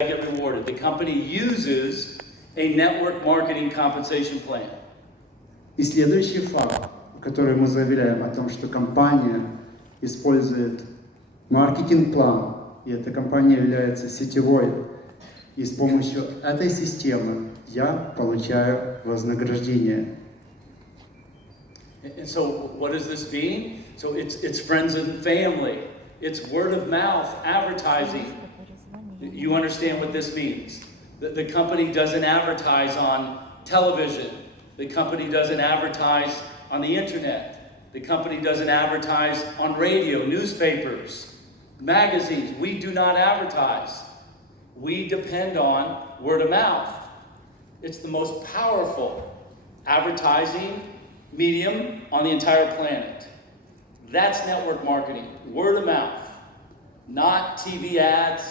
get rewarded. The company uses a network marketing compensation plan. И следующий факт, который мы заявляем о том, что компания использует маркетинг-план, и эта компания является сетевой, и с помощью этой системы я получаю вознаграждение. And so what does this mean? So it's friends and family. It's word of mouth advertising. You understand what this means? The company doesn't advertise on television. The company doesn't advertise on the internet. The company doesn't advertise on radio, newspapers, magazines. We do not advertise. We depend on word of mouth. It's the most powerful advertising medium on the entire planet. That's network marketing, word of mouth. Not TV ads,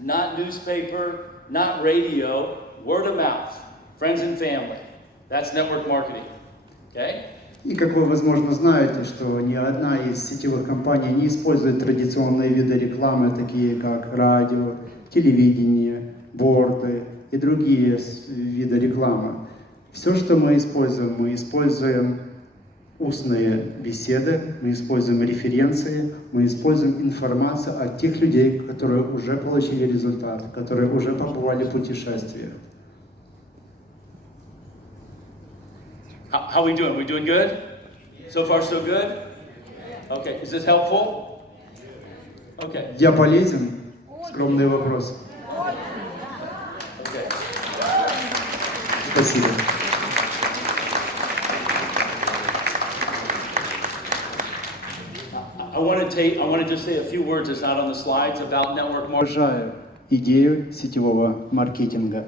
not newspaper, not radio, word of mouth, friends and family. That's network marketing, okay? И как вы, возможно, знаете, что ни одна из сетевых компаний не использует традиционные виды рекламы, такие как радио, телевидение, борды и другие виды рекламы. Все, что мы используем устные беседы, мы используем референции, мы используем информацию от тех людей, которые уже получили результат, которые уже побывали в путешествиях. How are we doing? We doing good? So far, so good? Okay, is this helpful? Okay. Я полезен? Скромный вопрос. Okay. Спасибо. I want to just say a few words. It's not on the slides about network marketing. Уважаю идею сетевого маркетинга.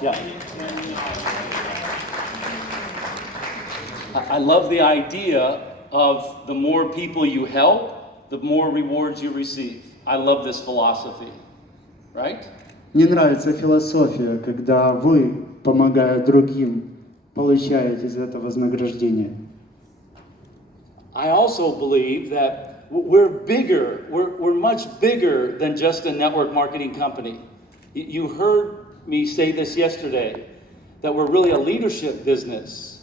Yeah. I love the idea of the more people you help, the more rewards you receive. I love this philosophy, right? Мне нравится философия, когда вы, помогая другим, получаете за это вознаграждение. I also believe that we're bigger, we're much bigger than just a network marketing company. You heard me say this yesterday, that we're really a leadership business.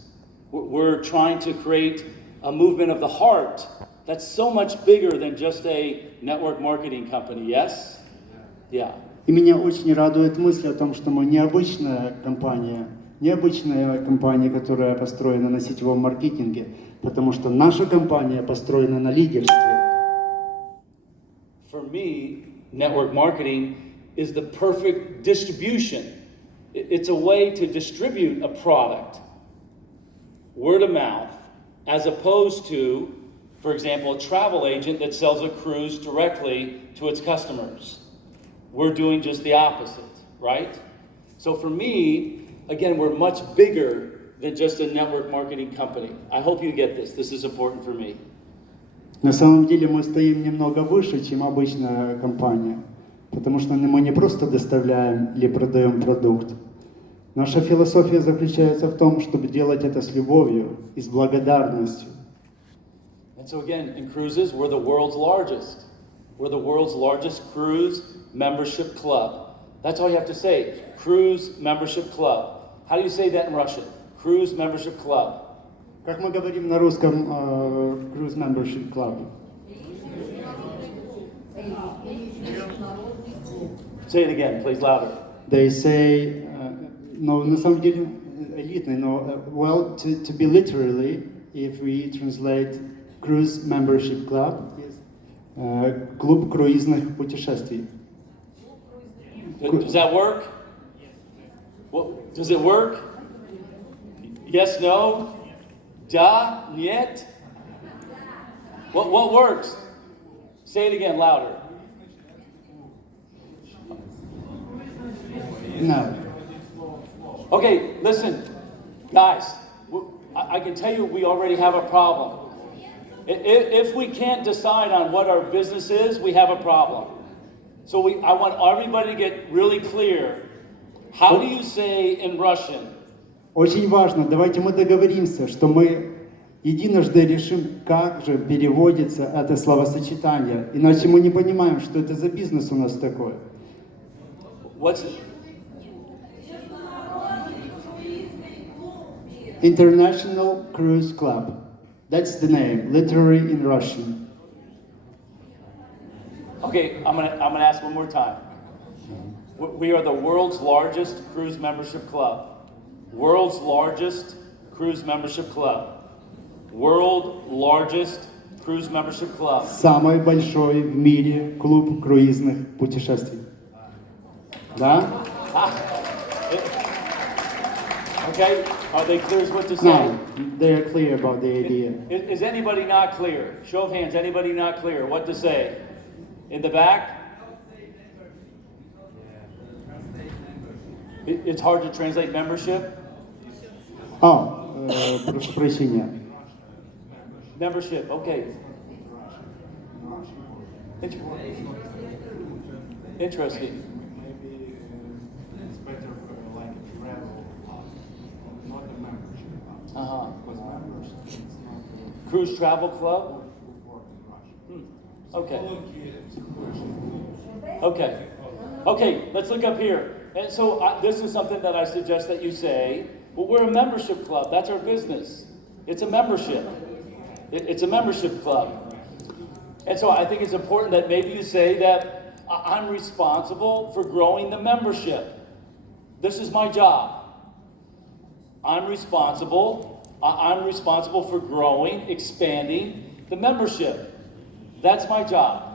We're trying to create a movement of the heart that's so much bigger than just a network marketing company, yes? Yeah. И меня очень радует мысль о том, что мы необычная компания, которая построена на сетевом маркетинге, потому что наша компания построена на лидерстве. For me, network marketing is the perfect distribution. It's a way to distribute a product, word of mouth, as opposed to, for example, a travel agent that sells a cruise directly to its customers. We're doing just the opposite, right? So for me, again, we're much bigger than just a network marketing company. I hope you get this. This is important for me. На самом деле мы стоим немного выше, чем обычная компания, потому что мы не просто доставляем или продаем продукт. Наша философия заключается в том, чтобы делать это с любовью и с благодарностью. And so again, in cruises, we're the world's largest. We're the world's largest cruise membership club. That's all you have to say. Cruise membership club. How do you say that in Russian? Cruise membership club. Как мы говорим на русском Cruise Membership Club? Say it again, please, louder. They say, но на самом деле элитный, но well, to be literally, if we translate Cruise Membership Club, клуб круизных путешествий. Does that work? What, does it work? Yes, no? Da, нет? What works? Say it again, louder. No. Okay, listen, guys, I can tell you we already have a problem. If we can't decide on what our business is, we have a problem. So I want everybody to get really clear. How do you say in Russian? Очень важно, давайте мы договоримся, что мы единожды решим, как же переводится это словосочетание. Иначе мы не понимаем, что это за бизнес у нас такой. What's it? International Cruise Club. That's the name, literally in Russian. Okay, I'm gonna ask one more time. We are the world's largest cruise membership club. World's largest cruise membership club. World largest cruise membership club. Самый большой в мире клуб круизных путешествий. Да? Okay, are they clear as what to say? No, they're clear about the idea. Is anybody not clear? Show of hands, anybody not clear? What to say? In the back? It's hard to translate membership? Прошу прощения. Membership, okay. Interesting. Maybe it's better for like travel, not a membership. Uh-huh. Because membership is not Cruise travel club? work in Russia. Okay. Volunteers. Okay. Okay, let's look up here. And so this is something that I suggest that you say, well, we're a membership club. That's our business. It's a membership. It's a membership club. And so I think it's important that maybe you say that I'm responsible for growing the membership. This is my job. I'm responsible for growing, expanding the membership. That's my job.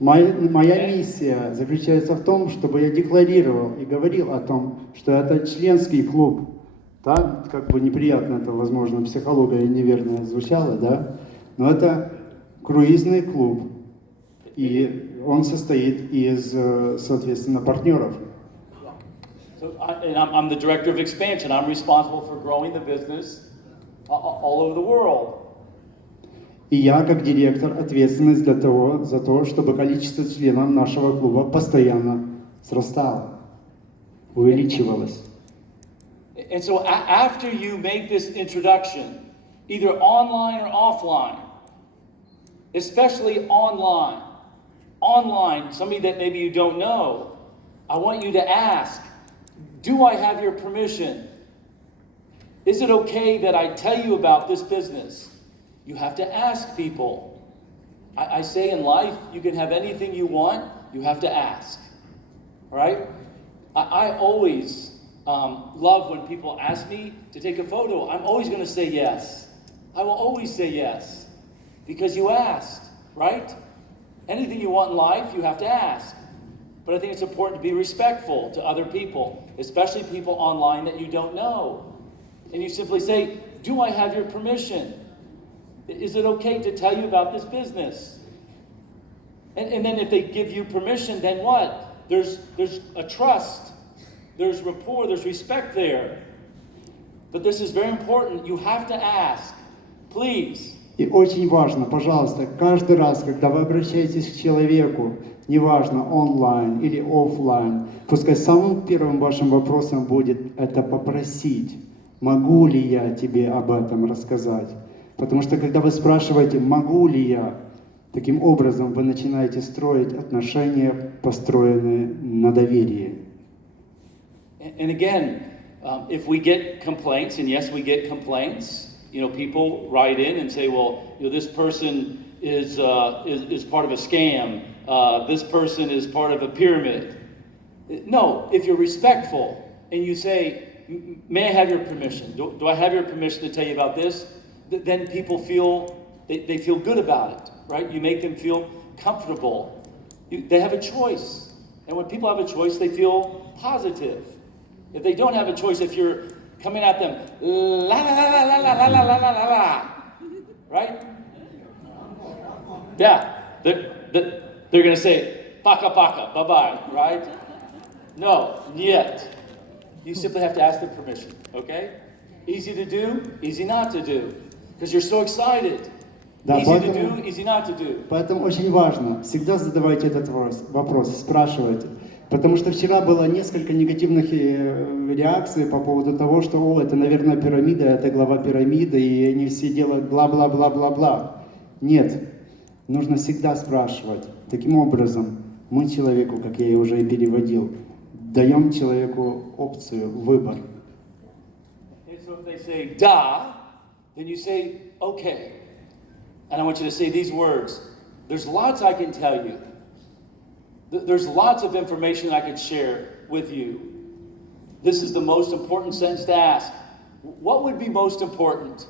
Моя миссия заключается в том, чтобы я декларировал и говорил о том, что это членский клуб. Да? Как бы неприятно это, возможно, психология неверно звучало, да? Но это круизный клуб. И он состоит из, соответственно, партнеров. So I'm the director of expansion. I'm responsible for growing the business all over the world. И я, как директор, ответственный за то, чтобы количество членов нашего клуба постоянно срастало, увеличивалось. And so after you make this introduction, either online or offline, especially online, somebody that maybe you don't know, I want you to ask, do I have your permission? Is it okay that I tell you about this business? You have to ask people. I say in life, you can have anything you want, you have to ask. All right? I always love when people ask me to take a photo. I'm always going to say yes. I will always say yes. Because you asked, right? Anything you want in life, you have to ask. But I think it's important to be respectful to other people, especially people online that you don't know. And you simply say, do I have your permission? Is it okay to tell you about this business? And then if they give you permission, then what? There's a trust, there's rapport, there's respect there. But this is very important. You have to ask, please. И очень важно, пожалуйста, каждый раз, когда вы обращаетесь к человеку, неважно, онлайн или офлайн, пускай самым первым вашим вопросом будет это попросить, могу ли я тебе об этом рассказать. Потому что когда вы спрашиваете, могу ли я, таким образом вы начинаете строить отношения, построенные на доверии. And again, if we get complaints, and yes, we get complaints, you know, people write in and say, well, you know, this person is part of a scam. This person is part of a pyramid. No, if you're respectful and you say, may I have your permission? Do I have your permission to tell you about this? Then people feel, they feel good about it, right? You make them feel comfortable. They have a choice. And when people have a choice, they feel positive. If they don't have a choice, if you're coming at them, la la la la la la la la la la la, right? Yeah, they're going to say, paka paka, bye-bye, right? No, yet. You simply have to ask their permission, okay? Easy to do, easy not to do. Because you're so excited. Да, Easy to do, easy not to do. Поэтому очень важно, всегда задавайте этот вопрос, спрашивайте. Потому что вчера было несколько негативных реакций по поводу того, что, о, это, наверное, пирамида, это глава пирамиды, и они все делают бла-бла-бла-бла-бла. Нет, нужно всегда спрашивать. Таким образом, мы человеку, как я уже и переводил, даем человеку опцию, выбор. And so if they say, da, then you say, okay. And I want you to say these words. There's lots I can tell you. There's lots of information I could share with you. This is the most important sentence to ask. What would be most important?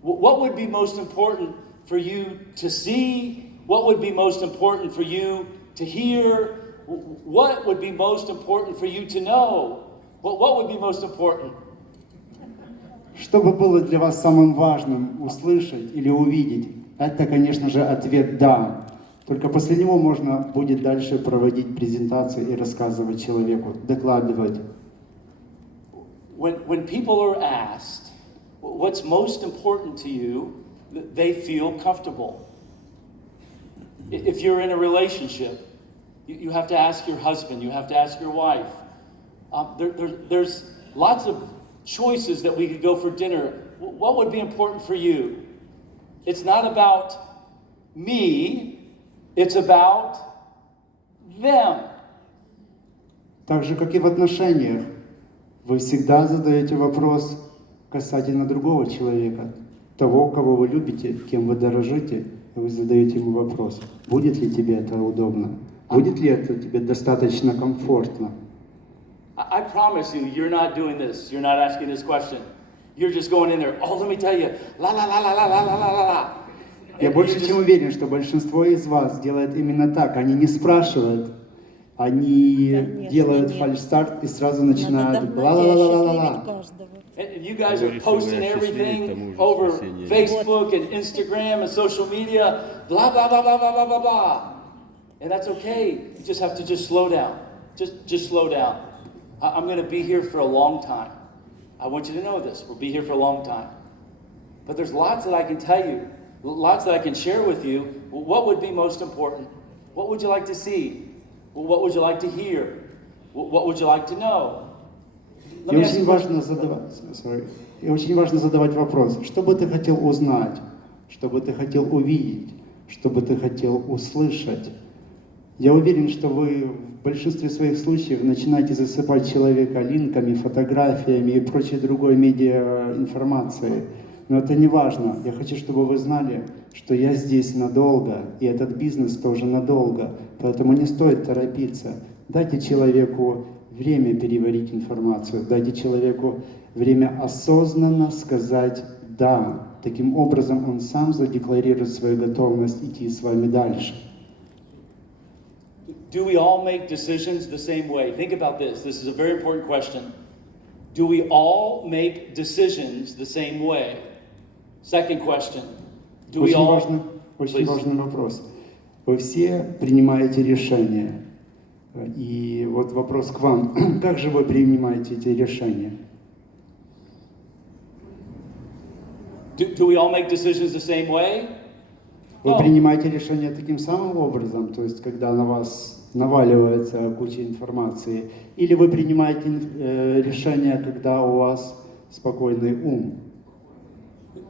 What would be most important for you to see? What would be most important for you to hear? What would be most important for you to know? What would be most important? Что бы было для вас самым важным услышать или увидеть? Это, конечно же, ответ «да». Только после него можно будет дальше проводить презентацию и рассказывать человеку, докладывать. When people are asked what's most important to you, they feel comfortable. If you're in a relationship, you have to ask your husband, you have to ask your wife. There's lots of choices that we could go for dinner. What would be important for you? It's not about me, it's about them. Так же, как и в отношениях, вы всегда задаете вопрос касательно другого человека, того, кого вы любите, кем вы дорожите, и вы задаете ему вопрос, будет ли тебе это удобно, будет ли это тебе достаточно комфортно. I promise you, you're not doing this. You're not asking this question. You're just going in there, oh, let me tell you, la la la la la la la la la. Я больше чем уверен, что большинство из вас делает именно так. Они не спрашивают, они делают фальстарт и сразу начинают ла-ла-ла-ла-ла-ла. And you guys are posting everything over Facebook and Instagram and social media, blah, blah, blah, blah, blah, blah, blah, blah. And that's okay. You just have to just slow down. Just slow down. I'm going to be here for a long time. I want you to know this. We'll be here for a long time. But there's lots that I can tell you, lots that I can share with you. What would be most important? What would you like to see? What would you like to hear? What would you like to know? И очень важно задавать вопрос, что бы ты хотел узнать, что бы ты хотел увидеть, что бы ты хотел услышать. Я уверен, что вы в большинстве своих случаев начинаете засыпать человека линками, фотографиями и прочей другой медиаинформацией. Но это не важно. Я хочу, чтобы вы знали, что я здесь надолго, и этот бизнес тоже надолго. Поэтому не стоит торопиться. Дайте человеку время переварить информацию, дайте человеку время осознанно сказать «да». Таким образом, он сам задекларирует свою готовность идти с вами дальше. Do we all make decisions the same way? Think about this. This is a very important question. Do we all make decisions the same way? Second question. Do we all... Очень важный вопрос. Вы все принимаете решения. И вот вопрос к вам. Как же вы принимаете эти решения? Do we all make decisions the same way? Вы принимаете решения таким самым образом, то есть когда на вас наваливается куча информации, или вы принимаете решения, когда у вас спокойный ум?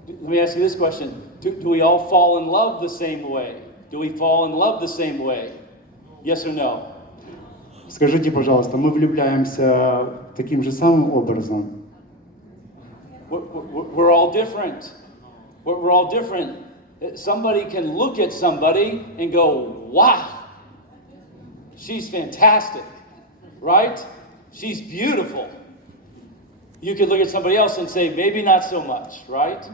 Let me ask you this question. Do we all fall in love the same way? Do we fall in love the same way? Yes or no? Скажите, пожалуйста, мы влюбляемся таким же самым образом? We're all different. We're all different. Somebody can look at somebody and go, wow, she's fantastic, right? She's beautiful. You could look at somebody else and say, maybe not so much, right?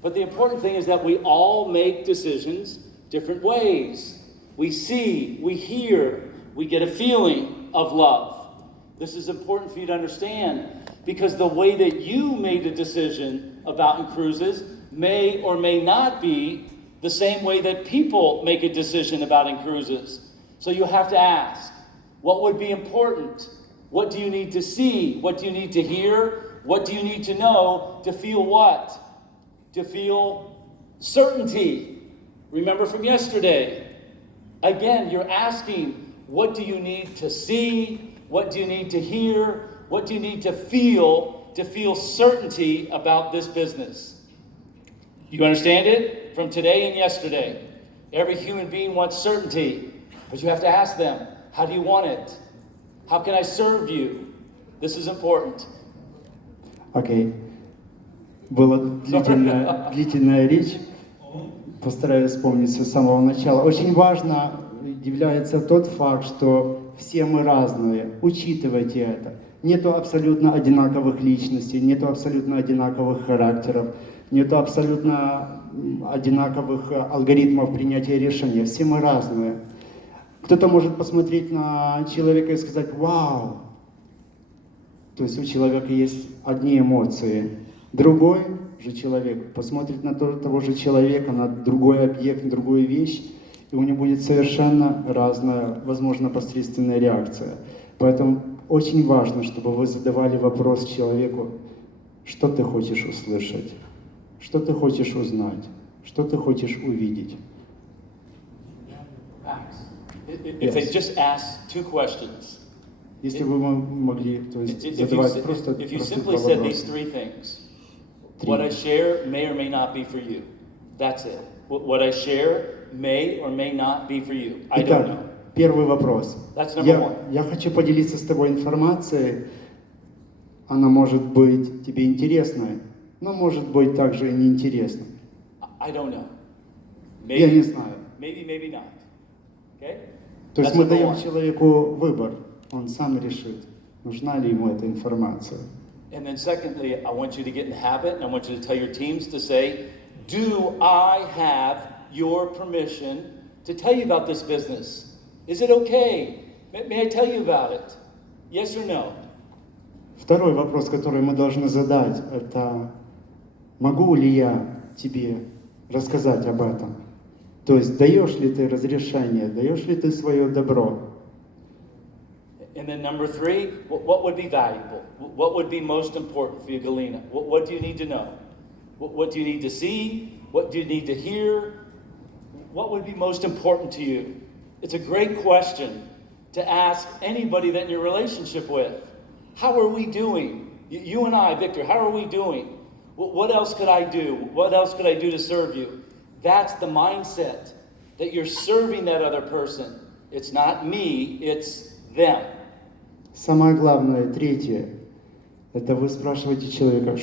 But the important thing is that we all make decisions different ways. We see, we hear, we get a feeling of love. This is important for you to understand because the way that you made a decision about cruises may or may not be the same way that people make a decision about cruises. So you have to ask, what would be important? What do you need to see? What do you need to hear? What do you need to know to feel what? To feel certainty. Remember from yesterday. Again, you're asking, what do you need to see? What do you need to hear? What do you need to feel certainty about this business? You understand it? From today and yesterday. Every human being wants certainty, but you have to ask them, how do you want it? How can I serve you? This is important. Окей. Была длительная речь. Постараюсь вспомнить с самого начала. Очень важно является тот факт, что все мы разные. Учитывайте это. Нету абсолютно одинаковых личностей, нету абсолютно одинаковых характеров, нету абсолютно одинаковых алгоритмов принятия решения. Все мы разные. Кто-то может посмотреть на человека и сказать: «Вау!» То есть у человека есть одни эмоции. Другой же человек посмотрит на того же человека, на другой объект, на другую вещь, и у него будет совершенно разная, возможно, посредственная реакция. Поэтому очень важно, чтобы вы задавали вопрос человеку: что ты хочешь услышать, что ты хочешь узнать, что ты хочешь увидеть. If they just ask 2 questions. Если бы мы могли, то есть, задавать просто If you два simply said these вопроса. 3 things, what I share may or may not be for you. That's it. What I share may or may not be for you. I don't know. Итак, первый вопрос. That's number one. Я хочу поделиться с тобой информацией. Она может быть тебе интересной, но может быть также и неинтересной. I don't know. Я не знаю. Maybe not. Okay? То есть That's мы number даем one. человеку выбор. Он сам решит, нужна ли ему эта информация. And then secondly, I want you to get in the habit, and I want you to tell your teams to say, do I have your permission to tell you about this business? Is it okay? May I tell you about it? Yes or no? Второй вопрос, который мы должны задать, это: могу ли я тебе рассказать об этом? То есть даешь ли ты разрешение, даешь ли ты свое добро? And then number 3, what would be valuable? What would be most important for you, Galena? What do you need to know? What do you need to see? What do you need to hear? What would be most important to you? It's a great question to ask anybody that you're in a relationship with. How are we doing? You and I, Victor, how are we doing? What else could I do? What else could I do to serve you? That's the mindset, that you're serving that other person. It's not me, it's them. Самое главное, третье, это вы спрашиваете человека: